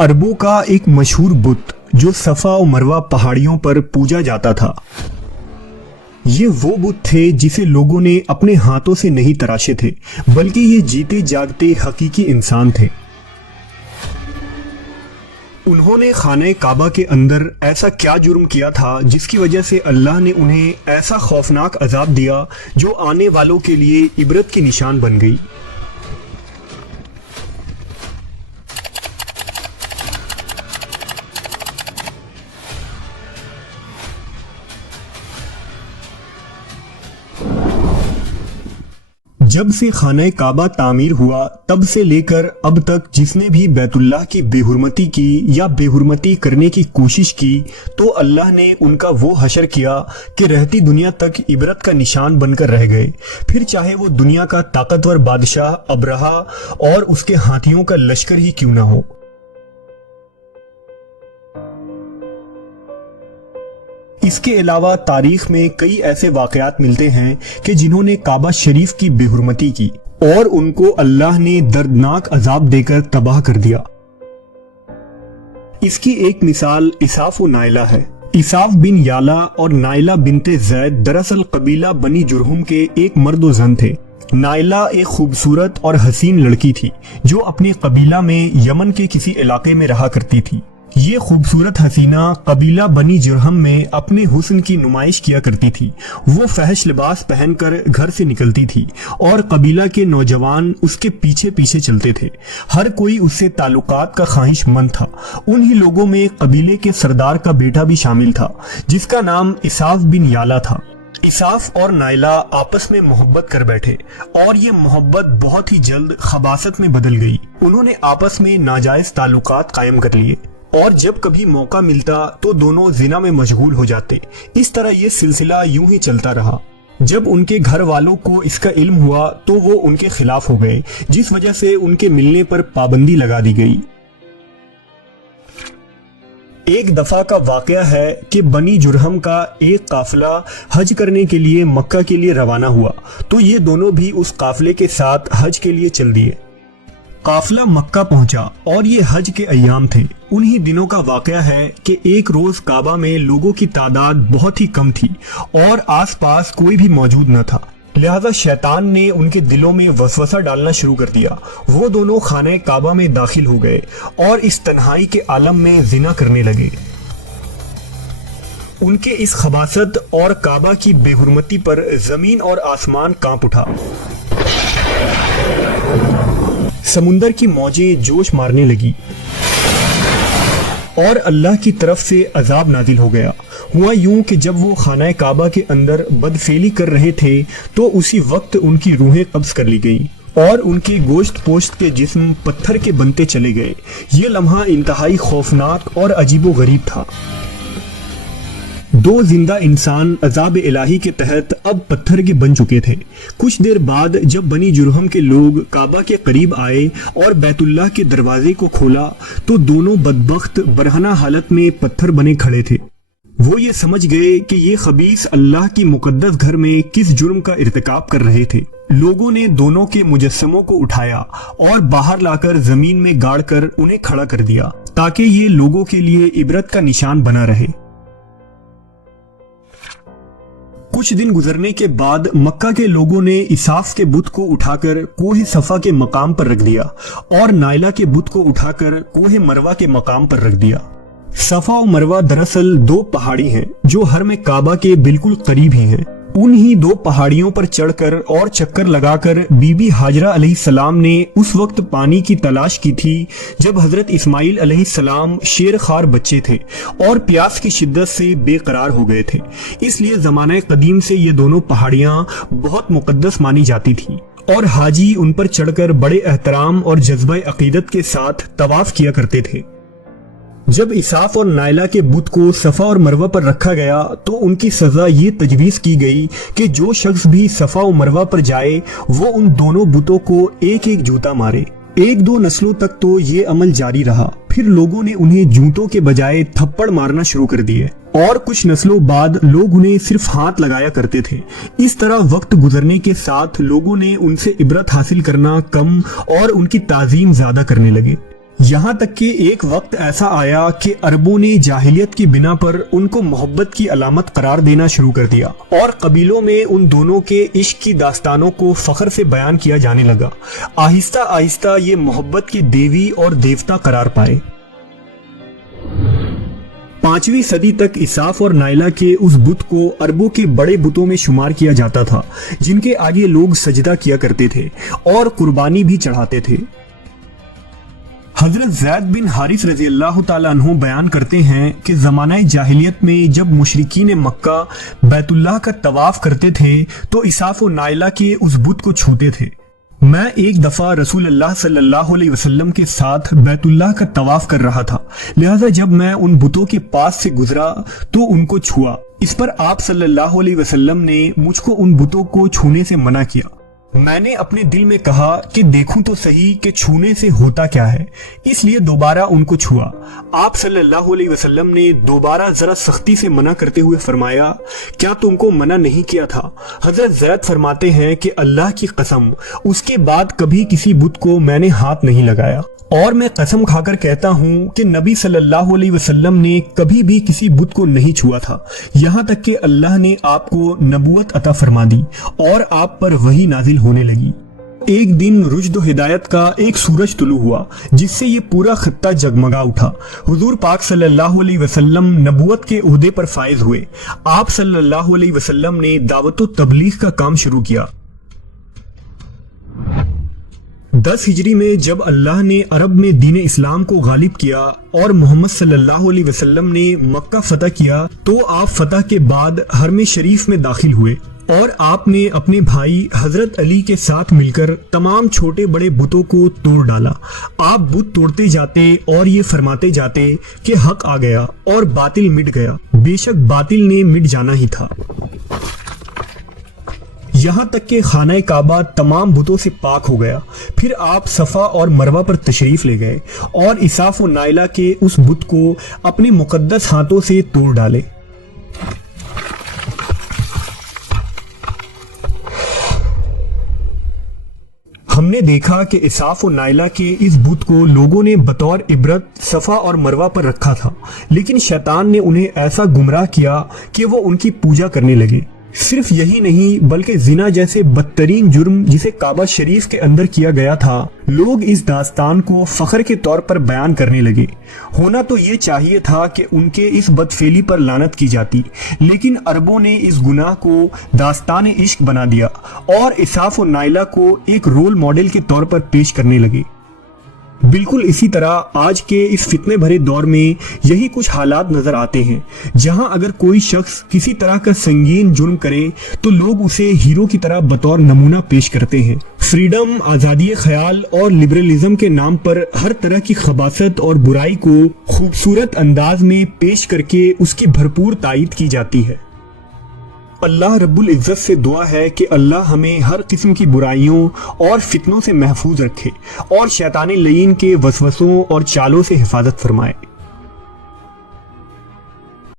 अरबों का एक मशहूर बुत जो सफा और मरवा पहाड़ियों पर पूजा जाता था। ये वो बुत थे जिसे लोगों ने अपने हाथों से नहीं तराशे थे, बल्कि ये जीते जागते हकीकी इंसान थे। उन्होंने खाने काबा के अंदर ऐसा क्या जुर्म किया था जिसकी वजह से अल्लाह ने उन्हें ऐसा खौफनाक अजाब दिया जो आने वालों के लिए इबरत की निशान बन गई। जब से खाना काबा तामीर हुआ तब से लेकर अब तक जिसने भी बैतुल्लाह की बेहुरमती की या बेहुरमती करने की कोशिश की तो अल्लाह ने उनका वो हशर किया कि रहती दुनिया तक इबरत का निशान बनकर रह गए, फिर चाहे वो दुनिया का ताकतवर बादशाह अबरहा और उसके हाथियों का लश्कर ही क्यों ना हो। इसके अलावा तारीख में कई ऐसे वाकयात मिलते हैं कि जिन्होंने काबा शरीफ की बेहुरमती की और उनको अल्लाह ने दर्दनाक अजाब देकर तबाह कर दिया। इसकी एक मिसाल इसाफ व नाइला है। इसाफ बिन याला और नाइला बिनते जैद दरअसल कबीला बनी जुरहुम के एक मर्द व जन थे। नाइला एक खूबसूरत और हसीन लड़की थी जो अपने कबीला में यमन के किसी इलाके में रहा करती थी। ये खूबसूरत हसीना कबीला बनी जुरहम में अपने हुस्न की नुमाइश किया करती थी। वो फहश लिबास पहनकर घर से निकलती थी और कबीला के नौजवान उसके पीछे पीछे चलते थे। हर कोई उससे ताल्लुकात का ख्वाहिशमंद था। उन्हीं लोगों में कबीले के सरदार का बेटा भी शामिल था जिसका नाम इसाफ बिन याला था। इसाफ और नाइला आपस में मोहब्बत कर बैठे और ये मोहब्बत बहुत ही जल्द खबासत में बदल गई। उन्होंने आपस में नाजायज ताल्लुकात कायम कर लिए और जब कभी मौका मिलता तो दोनों जिना में मशगूल हो जाते। इस तरह ये सिलसिला यूं ही चलता रहा। जब उनके घर वालों को इसका इल्म हुआ तो वो उनके खिलाफ हो गए, जिस वजह से उनके मिलने पर पाबंदी लगा दी गई। एक दफा का वाकया है कि बनी जुरहम का एक काफिला हज करने के लिए मक्का के लिए रवाना हुआ तो ये दोनों भी उस काफिले के साथ हज के लिए चल दिए। काफिला मक्का पहुंचा और ये हज के अय्याम थे। उन्हीं दिनों का वाकया है कि एक रोज काबा में लोगों की तादाद बहुत ही कम थी और आसपास कोई भी मौजूद न था, लिहाजा शैतान ने उनके दिलों में वसवसा डालना शुरू कर दिया। वो दोनों खाने काबा में दाखिल हो गए और इस तन्हाई के आलम में जिना करने लगे। उनके इस खबासत और काबा की बेहुरमती पर जमीन और आसमान कांप उठा। समुंदर की मौजें जोश मारने लगी और अल्लाह की तरफ से अजाब नाजिल हो गया। हुआ यूं कि जब वो खाना काबा के अंदर बदफेली कर रहे थे तो उसी वक्त उनकी रूहें कब्ज कर ली गई और उनके गोश्त पोश्त के जिस्म पत्थर के बनते चले गए। ये लम्हा इंतहाई खौफनाक और अजीबो गरीब था। दो जिंदा इंसान अजाब इलाही के तहत अब पत्थर के बन चुके थे। कुछ देर बाद जब बनी जुरहम के लोग काबा के करीब आए और बैतुल्लाह के दरवाजे को खोला तो दोनों बदबख्त बरहना हालत में पत्थर बने खड़े थे। वो ये समझ गए कि ये खबीस अल्लाह की मुकद्दस घर में किस जुर्म का इर्तिकाब कर रहे थे। लोगों ने दोनों के मुजस्समों को उठाया और बाहर लाकर जमीन में गाड़ कर उन्हें खड़ा कर दिया ताकि ये लोगों के लिए इबरत का निशान बना रहे। कुछ दिन गुजरने के बाद मक्का के लोगों ने इसाफ के बुत को उठाकर कोहे सफा के मकाम पर रख दिया और नाइला के बुत को उठाकर कोहे मरवा के मकाम पर रख दिया। सफा और मरवा दरअसल दो पहाड़ी हैं जो हरम काबा के बिल्कुल करीब ही हैं। उन्हीं दो पहाड़ियों पर चढ़कर और चक्कर लगाकर बीबी हाजरा अलैहिस्सलाम ने उस वक्त पानी की तलाश की थी जब हजरत इस्माइल अलैहिस्सलाम शेर खार बच्चे थे और प्यास की शिद्दत से बेकरार हो गए थे। इसलिए जमाने कदीम से ये दोनों पहाड़ियां बहुत मुकद्दस मानी जाती थी और हाजी उन पर चढ़कर बड़े एहतराम और जज्बा अकीदत के साथ तवाफ किया करते थे। जब इसाफ और नाइला के बुत को सफा और मरवा पर रखा गया तो उनकी सजा ये तजवीज की गई कि जो शख्स भी सफा और मरवा पर जाए वो उन दोनों बुतों को एक एक जूता मारे। एक दो नस्लों तक तो ये अमल जारी रहा, फिर लोगों ने उन्हें जूतों के बजाय थप्पड़ मारना शुरू कर दिए और कुछ नस्लों बाद लोग उन्हें सिर्फ हाथ लगाया करते थे। इस तरह वक्त गुजरने के साथ लोगों ने उनसे इबरत हासिल करना कम और उनकी ताजीम ज्यादा करने लगे। یہاں تک کہ ایک وقت ایسا آیا کہ عربوں نے جاہلیت کی بنا پر ان کو محبت کی علامت قرار دینا شروع کر دیا اور قبیلوں میں ان دونوں کے عشق کی داستانوں کو فخر سے بیان کیا جانے لگا۔ آہستہ آہستہ یہ محبت کی دیوی اور دیوتا قرار پائے۔ 5ویں صدی تک اساف اور نائلہ کے اس بت کو عربوں کے بڑے بتوں میں شمار کیا جاتا تھا جن کے آگے لوگ سجدہ کیا کرتے تھے اور قربانی بھی چڑھاتے تھے۔ حضرت زید بن حارث رضی اللہ تعالیٰ عنہ بیان کرتے ہیں کہ زمانہ جاہلیت میں جب مشرکین مکہ بیت اللہ کا طواف کرتے تھے تو اساف و نائلہ کے اس بت کو چھوتے تھے۔ میں ایک دفعہ رسول اللہ صلی اللہ علیہ وسلم کے ساتھ بیت اللہ کا طواف کر رہا تھا، لہذا جب میں ان بتوں کے پاس سے گزرا تو ان کو چھوا۔ اس پر آپ صلی اللہ علیہ وسلم نے مجھ کو ان بتوں کو چھونے سے منع کیا۔ میں نے اپنے دل میں کہا کہ دیکھوں تو صحیح کہ چھونے سے ہوتا کیا ہے، اس لیے دوبارہ ان کو چھوا۔ آپ صلی اللہ علیہ وسلم نے دوبارہ ذرا سختی سے منع کرتے ہوئے فرمایا، کیا تم کو منع نہیں کیا تھا؟ حضرت زید فرماتے ہیں کہ اللہ کی قسم اس کے بعد کبھی کسی بت کو میں نے ہاتھ نہیں لگایا، اور میں قسم کھا کر کہتا ہوں کہ نبی صلی اللہ علیہ وسلم نے کبھی بھی کسی بت کو نہیں چھوا تھا، یہاں تک کہ اللہ نے آپ کو نبوت عطا فرما دی اور آپ پر وحی نازل ہونے لگی۔ ایک دن رشد و ہدایت کا ایک سورج طلوع ہوا جس سے یہ پورا خطہ جگمگا اٹھا۔ حضور پاک صلی اللہ علیہ وسلم نبوت کے عہدے پر فائز ہوئے۔ آپ صلی اللہ علیہ وسلم نے دعوت و تبلیغ کا کام شروع کیا۔ 10 ہجری میں جب اللہ نے عرب میں دین اسلام کو غالب کیا اور محمد صلی اللہ علیہ وسلم نے مکہ فتح کیا تو آپ فتح کے بعد حرم شریف میں داخل ہوئے اور آپ نے اپنے بھائی حضرت علی کے ساتھ مل کر تمام چھوٹے بڑے بتوں کو توڑ ڈالا۔ آپ بت توڑتے جاتے اور یہ فرماتے جاتے کہ حق آ گیا اور باطل مٹ گیا، بے شک باطل نے مٹ جانا ہی تھا، یہاں تک کہ خانہ کعبہ تمام بتوں سے پاک ہو گیا۔ پھر آپ صفا اور مروہ پر تشریف لے گئے اور اساف و نائلہ کے اس بت کو اپنے مقدس ہاتھوں سے توڑ ڈالے۔ ہم نے دیکھا کہ اساف و نائلہ کے اس بت کو لوگوں نے بطور عبرت صفا اور مروہ پر رکھا تھا، لیکن شیطان نے انہیں ایسا گمراہ کیا کہ وہ ان کی پوجا کرنے لگے۔ صرف یہی نہیں بلکہ زنا جیسے بدترین جرم جسے کعبہ شریف کے اندر کیا گیا تھا، لوگ اس داستان کو فخر کے طور پر بیان کرنے لگے۔ ہونا تو یہ چاہیے تھا کہ ان کے اس بدفعلی پر لعنت کی جاتی، لیکن عربوں نے اس گناہ کو داستان عشق بنا دیا اور اساف و نائلہ کو ایک رول ماڈل کے طور پر پیش کرنے لگے۔ بالکل اسی طرح آج کے اس فتنے بھرے دور میں یہی کچھ حالات نظر آتے ہیں، جہاں اگر کوئی شخص کسی طرح کا سنگین جرم کرے تو لوگ اسے ہیرو کی طرح بطور نمونہ پیش کرتے ہیں۔ فریڈم، آزادی خیال اور لبرلزم کے نام پر ہر طرح کی خباثت اور برائی کو خوبصورت انداز میں پیش کر کے اس کی بھرپور تائید کی جاتی ہے۔ اللہ رب العزت سے دعا ہے کہ اللہ ہمیں ہر قسم کی برائیوں اور فتنوں سے محفوظ رکھے اور شیطان لعین کے وسوسوں اور چالوں سے حفاظت فرمائے۔